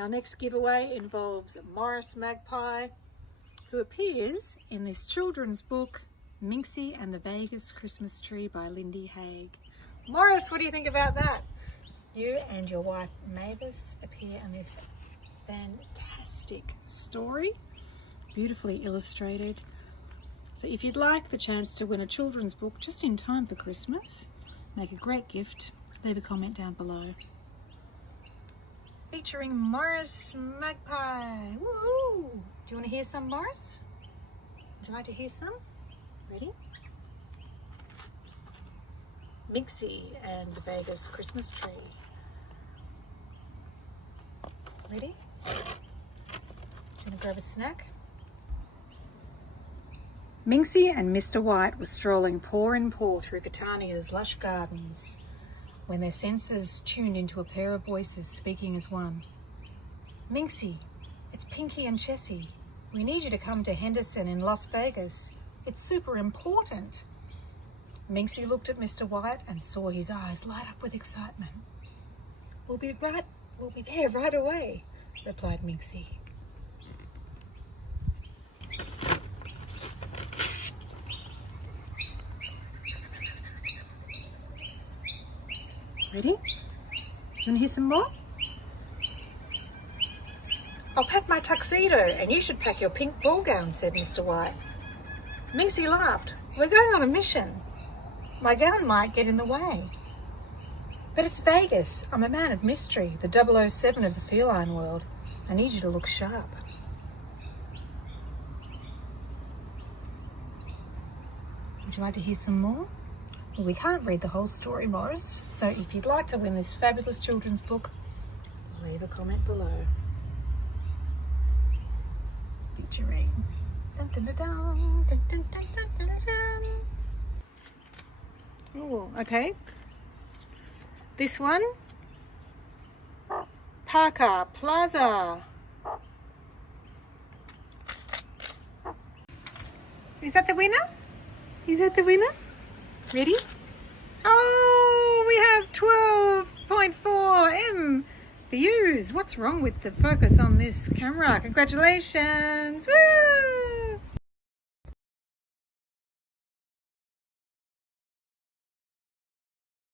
Our next giveaway involves Morris Magpie, who appears in this children's book, Minxy and the Vegas Christmas Tree by Lindy Haigh. Morris, what do you think about that? You and your wife Mavis appear in this fantastic story, beautifully illustrated. So if you'd like the chance to win a children's book just in time for Christmas, make a great gift, leave a comment down below. Featuring Morris Magpie. Woohoo! Do you want to hear some, Morris? Would you like to hear some? Ready? Minxy and the Vegas Christmas Tree. Ready? Do you want to grab a snack? Minxy and Mr. White were strolling paw in paw through Catania's lush gardens when their senses tuned into a pair of voices speaking as one. Minxy, it's Pinky and Chessie. We need you to come to Henderson in Las Vegas. It's super important. Minxy looked at Mr. White and saw his eyes light up with excitement. We'll be there right away, replied Minxy. Ready? You want to hear some more? I'll pack my tuxedo and you should pack your pink ball gown, said Mr. White. Minxy laughed. We're going on a mission. My gown might get in the way. But it's Vegas. I'm a man of mystery, the 007 of the feline world. I need you to look sharp. Would you like to hear some more? Well, we can't read the whole story, Morris, so if you'd like to win this fabulous children's book, leave a comment below. Featuring... Dun, dun, dun, dun, dun, dun, dun, dun, dun. Oh, okay. This one, Parker Plaza. Is that the winner? Is that the winner? Ready? Oh, we have 12.4 views. What's wrong with the focus on this camera? Congratulations. Woo!